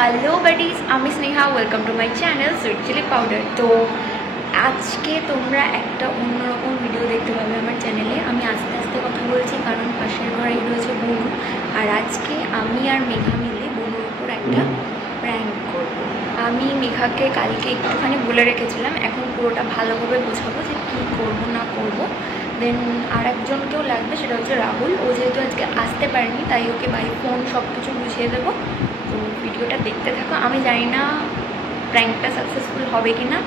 Hello buddies, আমি Sneha. Welcome to my channel sweet chilli powder. তো আজকে তোমরা একটা অন্যরকম ভিডিও দেখতে পাবে আমার চ্যানেলে। আমি আস্তে আস্তে কথা বলছি কারণ পাশের ঘরে রয়েছে বনু, আর আজকে আমি আর মেঘা মিলে বনুর উপর একটা প্র্যাঙ্ক করব। আমি মেঘাকে কালকে একটুখানি বলে রেখেছিলাম, এখন পুরোটা ভালোভাবে বোঝাবো যে কী করবো না করবো। দেন আর একজনকেও লাগবে, সেটা হচ্ছে রাহুল। ও যেহেতু আজকে আসতে পারেনি তাই ওকে বাই ফোন সব কিছু বুঝিয়ে দেবো। তো ভিডিওটা দেখতে থাকো। আমি জানি না প্র্যাঙ্কটা সাকসেসফুল হবে কি না।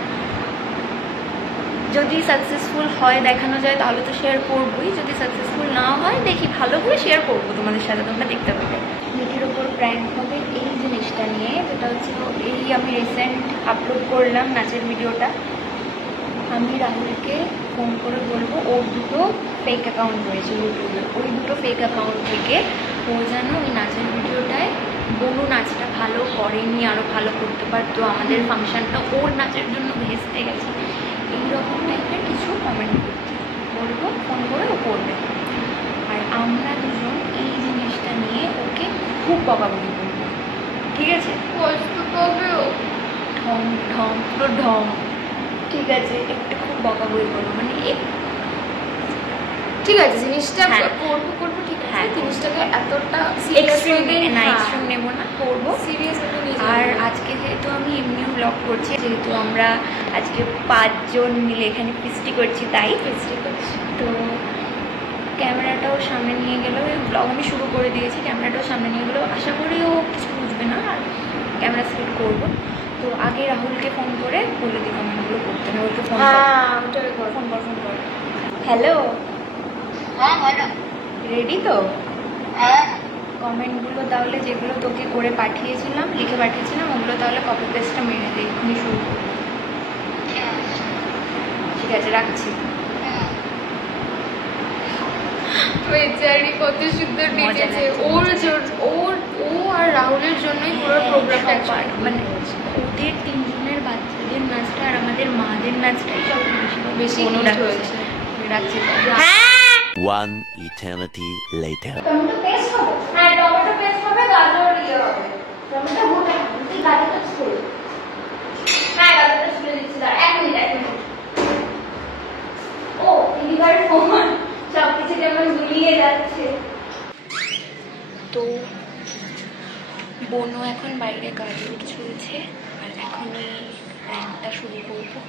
যদি সাকসেসফুল হয় দেখানো যায় তাহলে তো শেয়ার করবোই, যদি সাকসেসফুল না হয় দেখি ভালো করে শেয়ার করবো তোমাদের সাথে, তোমরা দেখতে পাবে। মেঘের ওপর প্র্যাঙ্ক হবে এই জিনিসটা নিয়ে, যেটা হচ্ছে এই আমি রিসেন্ট আপলোড করলাম নাচের ভিডিওটা। আমি রাহুলকে ফোন করে বলবো ওর দুটো ফেক অ্যাকাউন্ট রয়েছে ইউটিউবে, ওই দুটো ফেক অ্যাকাউন্ট থেকে ও যেন ওই নাচের ভিডিওটায় বনু নাচটা ভালো করেনি, আরও ভালো করতে পারতো, আমাদের ফাংশনটা ওর নাচের জন্য ভেস্তে গেছে, এইরকম টাইপের কিছু কমেন্ট করতে বলবো, ফোন করে ও করবে। আর আমরা দুজন এই জিনিসটা নিয়ে ওকে খুব বকাবকি করবো, ঠিক আছে? কষ্ট পাবে ও, ঢং ঢং পুরো ঢং, ঠিক আছে? একটু খুব বকাবকি করবো, মানে ঠিক আছে জিনিসটা হ্যাঁ। করবো ঠিক আছে। হ্যাঁ। জিনিসটাকে এতটা এক্সট্রিম নেবো না, করবো। সিরিয়াস আর আজকে যেহেতু আমি এমনিও ব্লগ করছি, যেহেতু আমরা আজকে 5 জন মিলে এখানে ফিস্টি করছি, তাই ফিস্টি করছি। তো ক্যামেরাটাও সামনে নিয়ে গেলেও, ব্লগ আমি শুরু করে দিয়েছি, ক্যামেরাটাও সামনে নিয়ে গেলেও আশা করি ও কিছু বুঝবে না, আর ক্যামেরা সেট করবো। তো আগে রাহুলকে ফোন করে বলে দিই কমেন্টগুলো করতে, রাহুলকে ফোন কর। হ্যালো, হ্যাঁ বলো। রেডি তো? হ্যাঁ কমেন্টগুলো তাহলে যেগুলো তোকে করে পাঠিয়েছিলাম, লিখে পাঠিয়েছিলাম, ওগুলো তাহলে কপি পেস্টটা মেরে দিই, এক্ষুনি শুরু করবো। ঠিক আছে, রাখছি। বেচারি কত সুন্দর মজা নেচেছে। লাগছে। ও আর রাহুলের জন্যই পুরো প্রোগ্রামটা সবার, মানে ওদের 3 জনের বাচ্চাদের নাচটা আর আমাদের মাদের নাচটাই সব বেশি hit রাখছে। হয়েছে। রাখছি। One eternity later. Tomato paste হবে? হ্যাঁ, টমেটো পেস্ট হবে, গাজর ইয়ে হবে। টমেটো গোটা, তুই গাজরটা ছুঁড়ে। হ্যাঁ, গাজরটা ছুঁড়ে দিচ্ছি, দাঁড়া 1 মিনিট। ও দিদিভাই ফোন, সব কিছু কেমন গুলিয়ে যাচ্ছে। তো বনু এখন বাইরে গাজর ছুঁড়ছে, আর এখনই রান্নাটা শুরু করবো।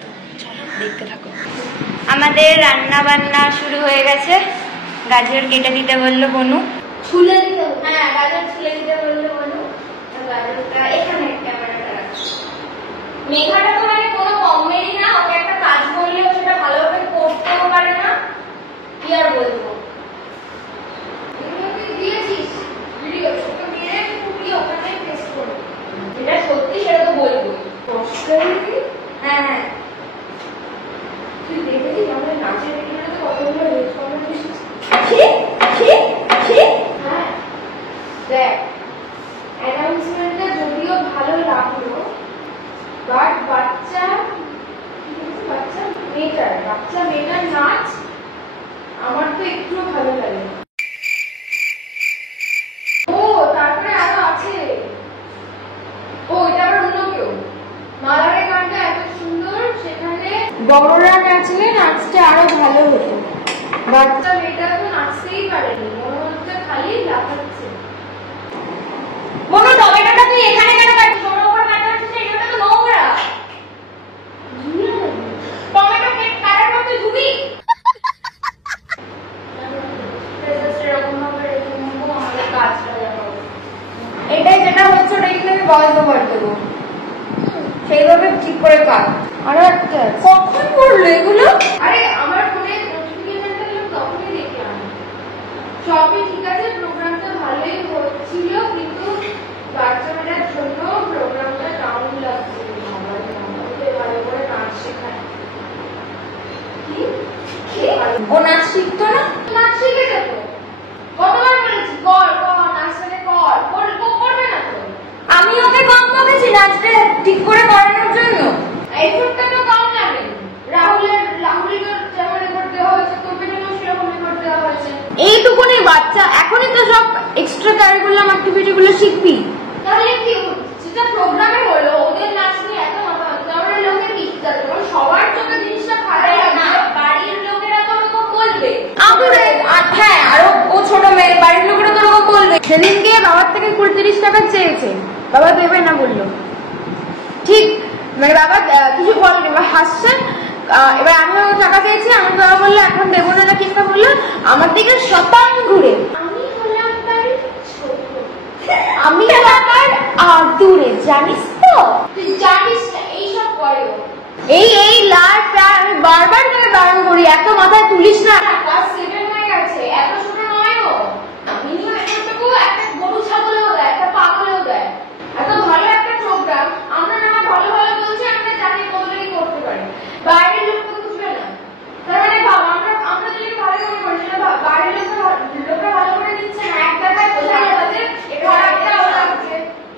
তো চলো দেখতে থাকো। আমাদের রান্না বান্না শুরু হয়ে গেছে। গাজর কেটে দিতে বললো বনু, ছুলে দিতে। হ্যাঁ, গাজর ছুলে দিতে বললো বনু। গাজরটা এখানে ক্যামেরাটা রাখছি। মেঘাটা তো মানে কোনো কমেরই না, ওকে একটা কাজ বললেও সেটা ভালোভাবে করতেও পারে না, কি আর বলবো। দিয়েছিস ভিডিও, ওকে মেরে ফুটিয়ে ওখানে পেস্ট করবো, যেটা সত্যি সেটা তো বলবো। হ্যাঁ, তুই দেখেছিস আমাদের নাচের ভিডিওতে কতগুলো রেড কমেন্ট এসেছে? হ্যাঁ দেখ, অ্যানাউন্সমেন্টটা যদিও ভালো লাগলো, বাট বাচ্চা মেয়েটার নাচ আমার তো একটু ভালো লাগে। ও তারপরে আরো আছে, ও এটা আবার অন্য কেউ। মালারের গানটা এত সুন্দর, সেখানে বড়রা নাচলে নাচটা আরো ভালো হতো। বাচ্চা মেয়েটা তো নাচতেই পারেনি, মনে হচ্ছে খালি লাফাচ্ছে। মনে টমেটোটা তুই এখানে কেন কাটিস? ওর উপরে কাটা হচ্ছে, এটা তো নোংরা। টমেটো কেটে কাটার পর তুই ধুবি? এটাই যেটা হচ্ছে ওটাই কিন্তু আমি বয়স ওভার দেবো, সেইভাবে ঠিক করে কাট। আরো একটা কখন করলো এগুলো? আরে আমার ফোনে নোটিফিকেশনটা এলো তখনই দেখে আমি। সবই ঠিক আছে, প্রোগ্রামটা ভালোই হচ্ছিল, কিন্তু বাচ্চাদের জন্য প্রোগ্রামটা ডাউন লাগছে। ভালো করে নাচ শেখায়। ও নাচ শিখতো না? নাচ শিখে যেত, কতবার বলেছি কর নাচটাকে করবে না তো। আমি ওকে কম বলেছি নাচটা ঠিক করে করানোর জন্য, এফোর্টটা তো কম লাগে। রাহুলের যেমন রেকর্ড দেওয়া হয়েছে, তোকে জন্য সেরকম রেকর্ড দেওয়া হয়েছে। এইটুকুনি বাচ্চা, এখনই তো সব এক্সট্রা কারিকুলাম অ্যাক্টিভিটি গুলো শিখবি, তাহলে কি চেয়েছে, বাবা দেবে না বললো। ঠিক মানে বাবা কিছু বলেনি, এবার হাসছে। এবার আমিও টাকা চেয়েছি, আমার বাবা বললো এখন দেবো না, কিন্তু বললো আমার দিকে শতাং ঘুরে। আমি আবার দূরে, জানিস তো? তুই জানিস না এইসব করে এই লার প্রায় আমি বারবার করে বারণ করি, এত মাথায় তুলিস না। ক্লাস 7 হয়ে গেছে, এত ছোট নয় ও। মিনিমাম এতটুকু একটা গরু ছাগলেও দেয়, একটা পাগলেও দেয়। এত ভালো একটা প্রোগ্রাম আমরা না ভালো ভালো বলছি, আমরা জানি কতটুকু করতে পারি, বাইরের লোক তো বুঝবে না। তার মানে ভাব আমরা যদি ভালো করে করি সেটা বাইরের লোকরা ভালো করে দিচ্ছে না, এক জায়গায় বোঝা যাচ্ছে এটা একটা ওরা হচ্ছে।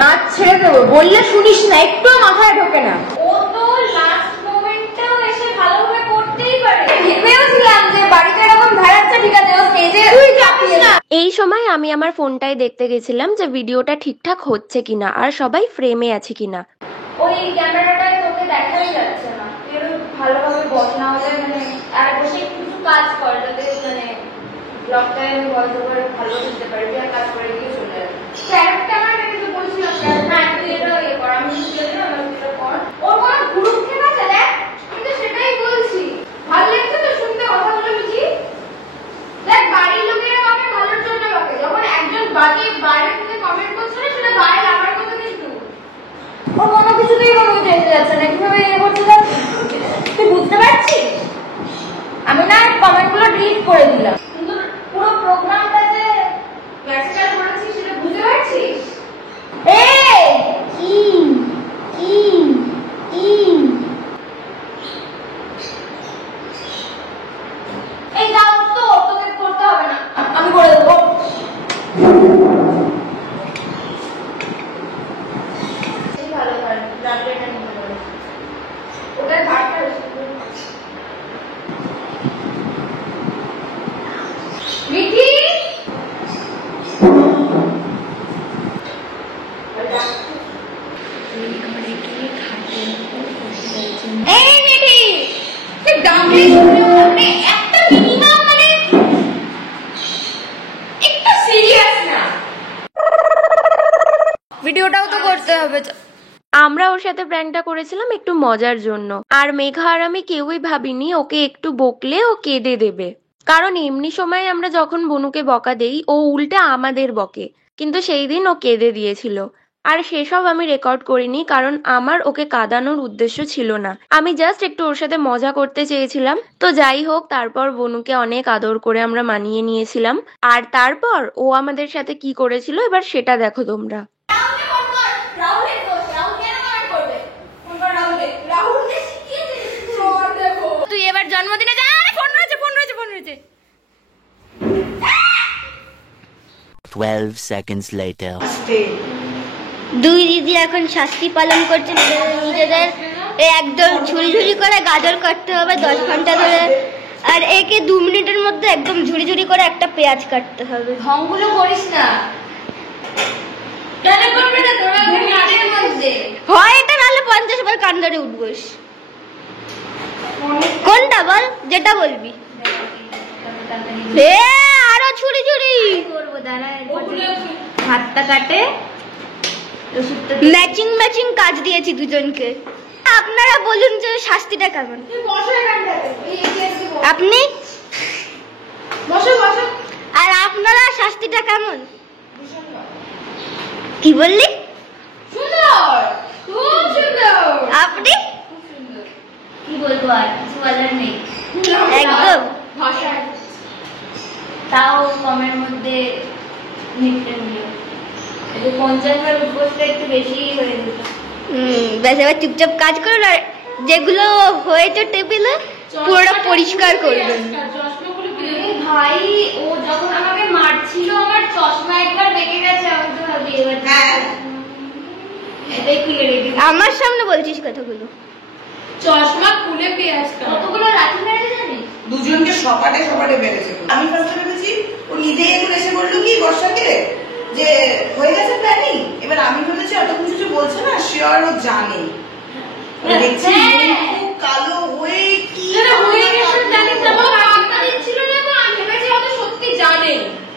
আজ ছেড়ে দেবো বললে শুনিস না, একটু মাথায় ঢোকে না। ও তো লাস্ট মোমেন্টেও এসে ভালোভাবে করতেই পারে। ভেবেওছিলাম যে বাড়িতে এরকম ধারাচ্ছে, ঠিক আছে ও স্টেজে তুই যাবি না। এই সময় আমি আমার ফোনটাই দেখতে গেছিলাম যে ভিডিওটা ঠিকঠাক হচ্ছে কিনা আর সবাই ফ্রেমে আছে কিনা। ওই ক্যামেরাটায় তোকে দেখাই যাচ্ছে না, এর ভালোভাবে বস, না হলে মানে আর বসে কিছু কাজ কর যাতে মানে ব্লগটায় আমি ভয়েস ওভার ভালো দিতে পারি, আর কাজ করে দিয়ে চলে যাবে। ক্যারেক্টার আমার কিন্তু বলছিলাম না, তুই এটা ইয়ে কর, আমি বুঝতে না আমি এটা কর। ওর কোনো গ্রুপ ঠিক আছে দেখ, কিন্তু সেটাই বলছি। ভালো লাগছে তো শুনতে কথাগুলো বুঝি? দেখ বাড়ির লোকেরা আমাকে ভালোর জন্য বকে, যখন একজন বাইরে থেকে কমেন্ট করছে না সেটা গায়ে লাগার কথা কিন্তু। ও কোনো কিছুতেই কোনো চেঞ্জ যাচ্ছে না, কিভাবে ইয়ে করতে যাচ্ছে তুই বুঝতে পারছিস? আমি না কমেন্টগুলো ডিলিট করে দিলাম, কিন্তু পুরো প্রোগ্রামটা যে ক্যাপচার করেছিস সেটা বুঝতে পারছিস? এই কি কি কি এই যাও তো, তোকে করতে হবে না, আমি করে দেবো। ভালো ভালো রাখলে এটা নিতে পারো, ওটার ভাতটা মিঠি এই মিঠি তুই ডাকলি মানে একটা মিনিমাম মানে একটু সিরিয়াস না, ভিডিওটাও তো করতে হবে। আমরা ওর সাথে প্র্যাঙ্কটা করেছিলাম একটু মজার জন্য, আর মেঘা আর আমি কেউই ভাবিনি ওকে একটু বকলে ও কেঁদে দেবে, কারণ এমনি সময় আমরা যখন বনুকে বকা দেই ও উল্টে আমাদের বকে, কিন্তু সেই দিন ও কেঁদে দিয়েছিল। আর সেসব আমি রেকর্ড করিনি, কারণ আমার ওকে কাঁদানোর উদ্দেশ্য ছিল না, আমি জাস্ট একটু ওর সাথে মজা করতে চেয়েছিলাম। তো যাই হোক, তারপর বনুকে অনেক আদর করে আমরা মানিয়ে নিয়েছিলাম, আর তারপর ও আমাদের সাথে কি করেছিল এবার সেটা দেখো তোমরা। তুই এবার জন্মদিনে যা, ফোন রয়েছে ফোন রয়েছে ফোন রয়েছে। 12 seconds later. দুই দিদি এখন শাস্তি পালন করছে নিজেদের, একদম ঝুড়ি ঝুড়ি করে গাজর কাটতে হবে 10 ঘন্টা ধরে, আর একে 2 মিনিটের মধ্যে একদম ঝুড়ি ঝুড়ি করে একটা পেঁয়াজ কাটতে হবে। ঢংগুলো করিস না, কেন করবি না তোরা কাজের মধ্যে হয় এটা, নাহলে 50 বার কান ধরে উঠবস। কোনটা বল, যেটা বলবি। আরো ছুরি ছুরি করবো, দাঁড়া হাতটা কাটে ম্যাচিং ম্যাচিং কাজ দিয়েছি দুজনকে। আপনারা বলুন যে শাস্তিটা কেমন? আপনি আর আপনারা শাস্তিটা কেমন? কি বললি? সুন্দর, খুব সুন্দর। আপনি কি বলবো, আর কিছু বলার নেই একদম ভাষা। তাও কমের মধ্যে নিতে নিও, 50 বার উপস্থিত একটু বেশি হয়ে যেত। ব্যাস এবার চুপচাপ কাজ করুন, আর যেগুলো হয়েছে টেবিলে পুরোটা পরিষ্কার করবেন। ভাই ও যখন আমাকে মারছিল আমার চশমা একবার বেঁকে গেছে, আমি তো ভাবি এবার এটাই খুলে রেখে। আমার সামনে বলছিস কথাগুলো? চশমা খুলে পেঁয়াজ কতগুলো রাখি মেরে জানিস? দুজনকে সপাটে সপাটে বেড়েছে। আমি ফার্স্টে ভেবেছি ও নিজেই এখন এসে বললো কি বর্ষাকে যে হয়ে গেছে প্ল্যানিং। এবার আমি ভেবেছি অতক্ষণ কিছু বলছে না, শিওর ও জানে। দেখছি খুব কালো হয়ে কি হয়ে গেছে জানি তো, পাত্তা দিচ্ছিল না, তো আমি ভেবেছি হয়তো সত্যি জানে,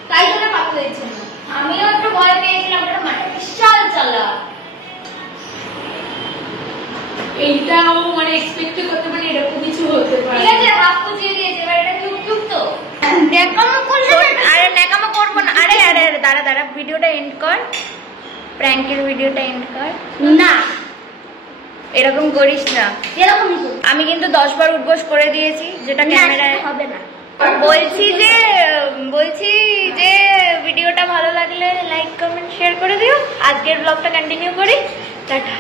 তাই জন্য পাত্তা দিচ্ছে না। আমিও একটু ভয় পেয়েছিলাম, এটা মানে বিশাল এইটাও মানে এক্সপেক্ট করতে পারি এরকম কিছু হতে পারে। ঠিক আছে, হাফ বুঝিয়ে দিয়েছে, এবার এটা চুপ তো। ন্যাকামো করলে আরে ন্যাকামো করবো না। আরে আরে আরে দাঁড়া দাঁড়া, ভিডিওটা এন্ড কর, প্র্যাঙ্কের ভিডিওটা এন্ড কর। না, এরকম করিস না। এরকমই করবো। আমি কিন্তু 10 বার উদ্বোস করে দিয়েছি, যেটা না, ক্যামেরায় সেটা হবে না। বলছি যে ভিডিওটা ভালো লাগলে লাইক কমেন্ট শেয়ার করে দিও। আজকের ব্লগটা কন্টিনিউ করি। টাটা।